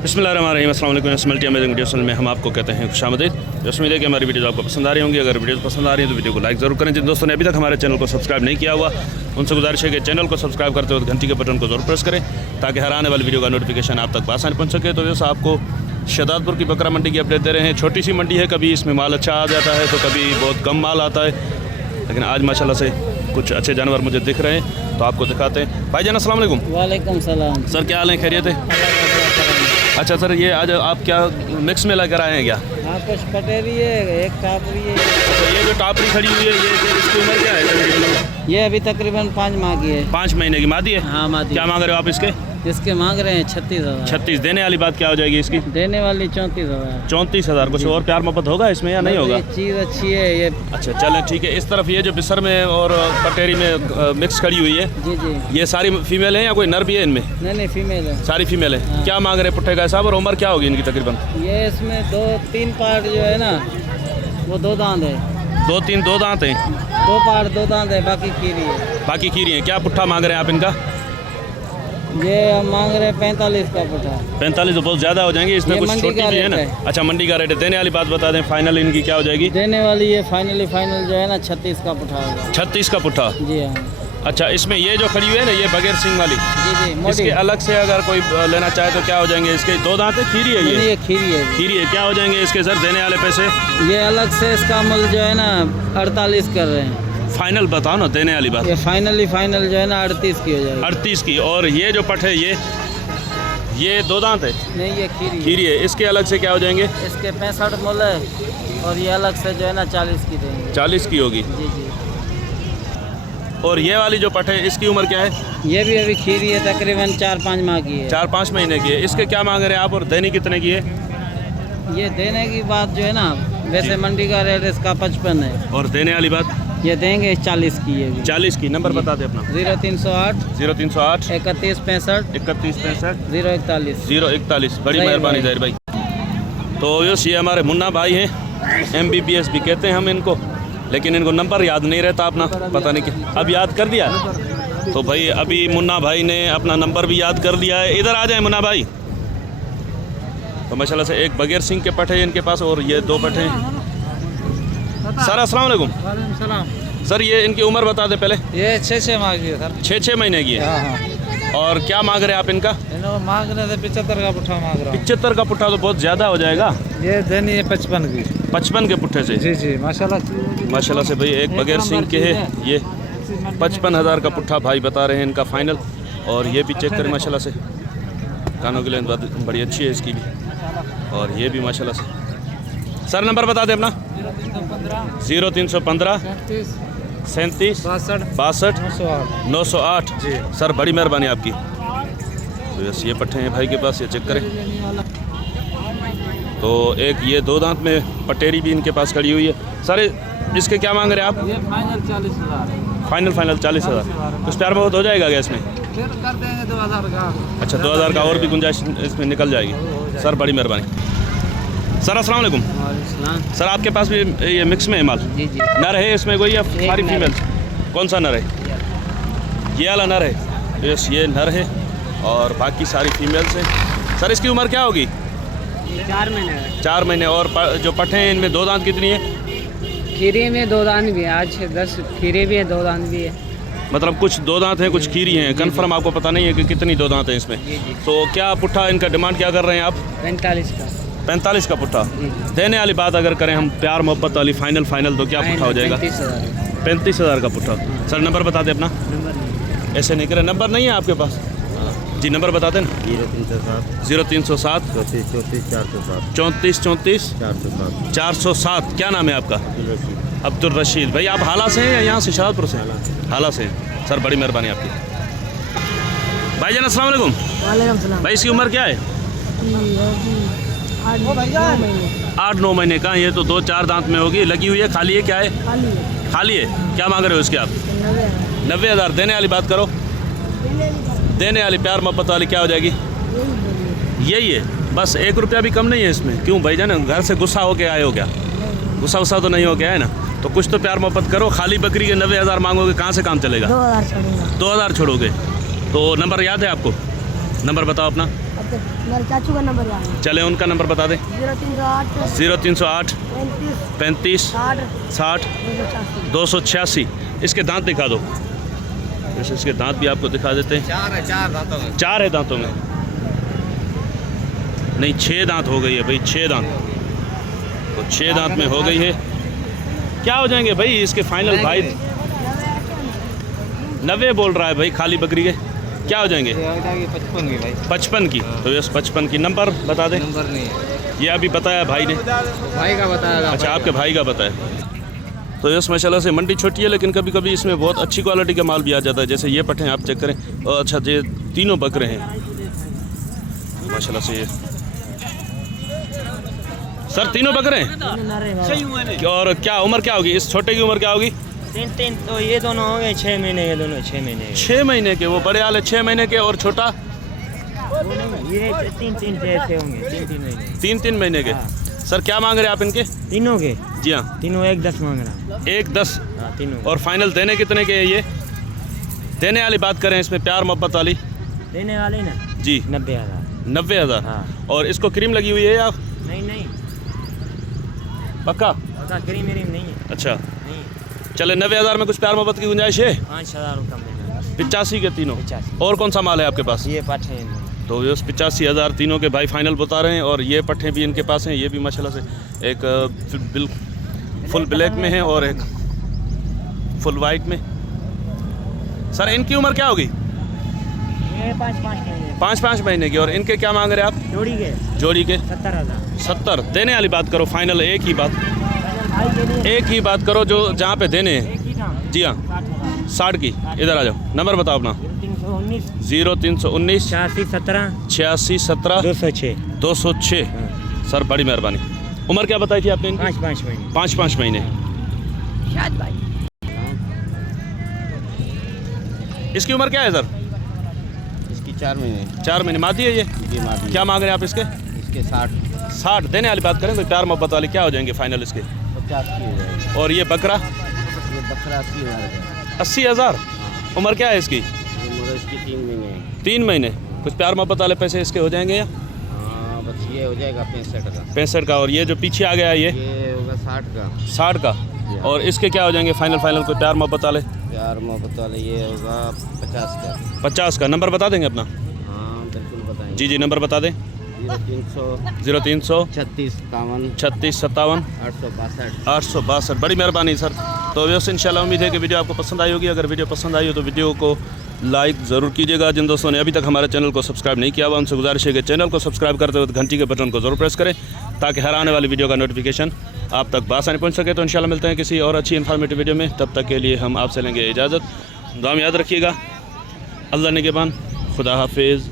बिस्मिल्लाहिर्रहमानिर्रहीम, अस्सलाम वालेकुम। मल्टी अमेजिंग वीडियोस में हम आपको कहते हैं खुशामदीद। उम्मीद है कि हमारी वीडियो आपको पसंद आ रही होंगी। अगर वीडियो पसंद आ रही है तो वीडियो को लाइक ज़रूर करें। जिन दोस्तों ने अभी तक हमारे चैनल को सब्सक्राइब नहीं किया हुआ उनसे गुजारिश है कि चैनल को सब्सक्राइब करते वक्त घंटी के बटन को ज़रूर प्रेस करें ताकि हर आने वाली वीडियो का नोटिफिकेशन आप तक आसानी पहुँच सके। तो जैसा आपको शहदादपुर की बकरा मंडी की अपडेट दे रहे हैं। छोटी सी मंडी है, कभी इसमें माल अच्छा आ जाता है तो कभी बहुत कम माल आता है, लेकिन आज माशाल्लाह से कुछ अच्छे जानवर मुझे दिख रहे हैं तो आपको दिखाते हैं। भाईजान अस्सलाम वालेकुम। वालेकुम सलाम। सर क्या हाल है, खैरियत है? अच्छा सर, ये आज आप क्या मिक्स में लगा आए हैं क्या? हाँ, कुछ पटेरी है, एक टापरी है। तो ये जो टापरी खड़ी हुई है ये इसकी उम्र क्या है? ये अभी तकरीबन 5 माह की है। 5 महीने की मादी है? हाँ मादी। क्या मांग रहे हो आप इसके? इसके मांग रहे हैं 36,000। 36। देने वाली बात क्या हो जाएगी इसकी? देने वाली 34,000। 34,000। कुछ और प्यार मोहब्बत होगा इसमें या नहीं होगा? ये चीज़ अच्छी है ये। अच्छा चलें ठीक है। इस तरफ ये जो बिसर में और पटेरी में मिक्स खड़ी हुई है, जी जी, ये सारी फीमेल है या कोई नर भी है इनमें? नहीं फीमेल है, सारी फीमेल है। हाँ। क्या मांग रहे पुट्ठे का साहब और उम्र क्या होगी इनकी तकरीबन? ये इसमें 2-3 पार्ट जो है ना वो 2 दांत है। 2 दांत हैं? 2 पार्ट 2 दांत है, बाकी खीरी है। बाकी खीरी हैं। क्या पुट्ठा मांग रहे हैं आप इनका? ये हम मांग रहे हैं 45 का पुट्ठा। 45 तो बहुत ज़्यादा हो जाएंगे, इसमें ये कुछ मंडी छोटी का भी है ना? रेट है। अच्छा मंडी का रेट है। देने वाली बात बता दें, फाइनल इनकी क्या हो जाएगी? देने वाली ये फाइनल जो है ना 36 का पुट्ठा होगा। 36 का पुट्ठा? जी हाँ। अच्छा, इसमें ये जो खड़ी हुई है ना, ये बगैर सिंग वाली, जी जी, मोटी। इसके अलग से अगर कोई लेना चाहे तो क्या हो जाएंगे इसके? 2 दांत है, खीरी है ये खीरी है। खीरी है। क्या हो जाएंगे इसके सर देने वाले पैसे? ये अलग से इसका मूल्य जो है ना 48 कर रहे हैं। फाइनल बताओ ना, देने वाली बात। ये फाइनल जो है ना 38 की हो जाएगी। 38 की। और ये जो पट है ये 2 दांत है? नहीं, ये खीरी है। इसके अलग से क्या हो जाएंगे? इसके 65 मूल्य है और ये अलग से जो है ना 40 की देंगे। 40 की होगी। जी जी। और ये वाली जो पट है इसकी उम्र क्या है? ये भी अभी खीरी है, तकरीबन 4-5 माह की है। 4-5 महीने की है। इसके क्या मांग रहे हैं आप और देनी कितने की है? ये देने की बात जो है ना, वैसे मंडी का रेट इसका 55 है और देने वाली बात? ये देंगे 40 की है। 40 की। नंबर बता दे अपना। 0308 0308 31 65 31 65 041 041। बड़ी मेहरबानी ज़ाहिर भाई। तो ये हमारे मुन्ना भाई हैं, MBBS भी कहते हैं हम इनको, लेकिन इनको नंबर याद नहीं रहता अपना, पता नहीं क्या। अब याद कर दिया तो भाई अभी मुन्ना भाई ने अपना नंबर भी याद कर लिया है। इधर आ जाए मुन्ना भाई। तो माशाल्लाह से एक बगैर सिंह के पट है इनके पास और ये 2 पट हैं। सर अस्सलाम वालेकुम। वालेकुम सलाम। सर ये इनकी उम्र बता दे पहले। ये 6 माह की है सर। 6 महीने की है। हाँ। और क्या मांग रहे हैं आप इनका? मांग रहे थे 75 का पुट्ठा मांग रहा हूँ। 75 का पुट्ठा तो बहुत ज़्यादा हो जाएगा। ये देनी है 55 की। 55 के पुट्ठे से? जी जी, माशाल्लाह से भाई एक बगैर सिंह के है। ये 55,000 का पुट्ठा भाई बता रहे हैं इनका फाइनल। और ये भी चेक करें माशाल्लाह से, कानों की लेंथ बड़ी अच्छी है इसकी भी। और ये भी माशाल्लाह से। सर नंबर बता दें अपना। 0315 37 62 908 जी। सर बड़ी मेहरबानी आपकी। तो बस ये पट्टे हैं भाई के पास, ये चेक करें। तो एक ये 2 दांत में पटेरी भी इनके पास खड़ी हुई है। सर इसके क्या मांग रहे हैं आप? ये फाइनल 40,000। फाइनल 40,000। कुछ प्यार बहुत हो जाएगा क्या इसमें? फिर कर देंगे 2,000 का। अच्छा 2,000 का और भी गुंजाइश इसमें निकल जाएगी। सर बड़ी मेहरबानी। सर अस्सलाम वालेकुम। सर आपके पास भी ये मिक्स में है माल? जी जी। नर है इसमें कोई या सारी फीमेल? कौन सा नर है? ये वाला नर है। यस ये नर है और बाकी सारी फीमेल्स हैं। सर इसकी उम्र क्या होगी? 4 महीने। 4 महीने। और जो पट्टे हैं इनमें 2 दांत कितनी है? खीरी में 2 दांत भी है। आज 10 खीरे भी है, 2 दांत भी है। मतलब कुछ 2 दांत हैं, कुछ खीरी हैं। कंफर्म आपको पता नहीं है कि कितनी 2 दांत हैं इसमें? जी जी। तो क्या पुट्ठा इनका डिमांड क्या कर रहे हैं आप? 45 का। 45 का पुट्ठा। देने वाली बात अगर करें हम प्यार मोहब्बत वाली फाइनल तो क्या पुट्ठा हो जाएगा? 35,000 का पुट्ठा। सर नंबर बता दें अपना। नंबर ऐसे नहीं करें, नंबर नहीं है आपके पास? जी नंबर बता दें। 0307 34 34 407। क्या नाम है आपका? अब्दुल रशीद। भाई आप हाला से हैं या यहाँ से शहदादपुर से? हाला से। सर बड़ी मेहरबानी आपकी। भाईजान अस्सलाम वालेकुम। वालेकुम सलाम। भाई इसकी उम्र क्या है? 8-9 महीने का। ये तो 2-4 दांत में होगी, लगी हुई है। खाली है? क्या है? खाली है। क्या मांग रहे हो इसके आप? 90,000। देने वाली बात करो। देने वाली प्यार मोहब्बत वाली क्या हो जाएगी? यही है बस। 1 रुपया भी कम नहीं है इसमें। क्यों भाईजान, घर से गुस्सा होके आए हो क्या? गुस्सा तो नहीं हो गया है ना? तो कुछ तो प्यार मोहब्बत करो। खाली बकरी के 90,000 मांगोगे, कहाँ से काम चलेगा? 2,000 छोड़ूंगा। 2,000 छोड़ोगे? तो नंबर याद है आपको? नंबर बताओ अपना। मेरे चाचू का नंबर याद है। चले उनका नंबर बता दें। 0308 0308 35 35 60 60 286। 286। इसके दांत दिखा दो। जैसे इसके दांत भी आपको दिखा देते हैं। 4 दांतों में। 4 है दांतों में, नहीं 6 दांत हो गई है भाई, 6 दांत। तो 6 दांत में हो गई है। क्या हो जाएंगे भाई इसके फाइनल भाई? 90 बोल रहा है भाई खाली बकरी के। क्या हो जाएंगे? 55 की भाई। 55 की। तो ये 55 की। नंबर बता दें। नंबर नहीं है, ये अभी बताया भाई ने। भाई का बताया। अच्छा, आपके भाई का बताया। तो इस माशाल्लाह से मंडी छोटी है, लेकिन कभी कभी इसमें बहुत अच्छी क्वालिटी का माल भी आ जाता है। जैसे ये पट्टे आप चेक करें। और अच्छा, ये तीनों बकरे हैं माशाल्लाह से। ये सर तीनों बकरे हैं। और क्या उम्र क्या होगी इस छोटे की? उम्र क्या होगी? 3 तो ये दोनों हो गए 6 महीने के, दोनों 6 महीने के। 6 महीने के। वो बड़े वाले 6 महीने के, और छोटा ये 3 जैसे होंगे, 3 महीने। 3 महीने के। सर क्या मांग रहे हैं आप इनके? तीनों के? जी हाँ, तीनों 1.10 मांग रहा। 1.10। हाँ, तीनों। और फाइनल देने कितने के हैं ये? देने वाली बात करें इसमें, प्यार मोहब्बत वाली। देने वाले ना जी 90,000। 90,000। हाँ। और इसको क्रीम लगी हुई है या नहीं पक्का? क्रीम नहीं है। अच्छा, नहीं, चले 90,000 में कुछ प्यार मोहब्बत की गुंजाइश है? 5,000 कम देना। 85 के तीनों। 85। और कौन सा माल है आपके पास? ये पाठे हैं। तो ये 85,000 तीनों के भाई फाइनल बता रहे हैं। और ये पट्टे भी इनके पास हैं। ये भी माशाल्लाह से एक फुल ब्लैक में है और एक फुल वाइट में। सर इनकी उम्र क्या होगी? ये 5 के हैं। 5 महीने की। और इनके क्या मांग रहे हैं आप? जोड़ी के जोड़ी के 70,000। 70। देने वाली बात करो फाइनल। एक ही बात, भाई के लिए एक ही बात करो जो जहाँ पे देने हैं। एक ही दाम। जी हाँ, 60,000। 60 की। इधर आ जाओ, नंबर बताओ अपना। 319 0319 86 17 86 17 206। 206। सर बड़ी मेहरबानी। उम्र क्या बताई थी आपने इनकी? 5 महीने। 5 महीने। शायद भाई इसकी उम्र क्या है सर? इसकी 4 महीने। 4 महीने। मादी है ये? जी मादी। क्या मांग रहे हैं आप इसके? इसके 60। देने वाली बात करें कोई प्यार मोहब्बत वाली, क्या हो जाएंगे फाइनल इसके? 50 की हो जाएगी। और ये बकरा? ये बकरा 80,000। 80,000। उम्र क्या है इसकी? उम्र इसकी 3 महीने। 3 महीने। कुछ प्यार मोहब्बत वाले पैसे इसके हो जाएंगे या? हाँ, बस ये हो जाएगा 65 का। 65 का। और ये जो पीछे आ गया है ये होगा 60 का। 60 का। और इसके क्या हो जाएंगे फाइनल कोई प्यार मोहब्बत वाले? प्यार मोहब्बत वाले ये होगा 50 का। 50 का। नंबर बता देंगे अपना? हाँ बिल्कुल बताएंगे। जी नंबर बता दें। 0300 36 57 36 57 862। 862। बड़ी मेहरबानी सर। तो वैसे इंशाल्लाह उम्मीद है कि वीडियो आपको पसंद आई होगी। अगर वीडियो पसंद आई हो तो वीडियो को लाइक ज़रूर कीजिएगा। जिन दोस्तों ने अभी तक हमारे चैनल को सब्सक्राइब नहीं किया हुआ उनसे गुजारिश है कि चैनल को सब्सक्राइब करते वक्त घंटी के बटन को ज़रूर प्रेस करें, ताकि हर आने वाली वीडियो का नोटिफिकेशन आप तक बआसानी पहुँच सके। तो इंशाल्लाह मिलते हैं किसी और अच्छी इन्फॉर्मेटिव वीडियो में। तब तक के लिए हम आपसे लेंगे इजाज़त। दुआ में याद रखिएगा। अल्लाह निगहबान। खुदा हाफिज़।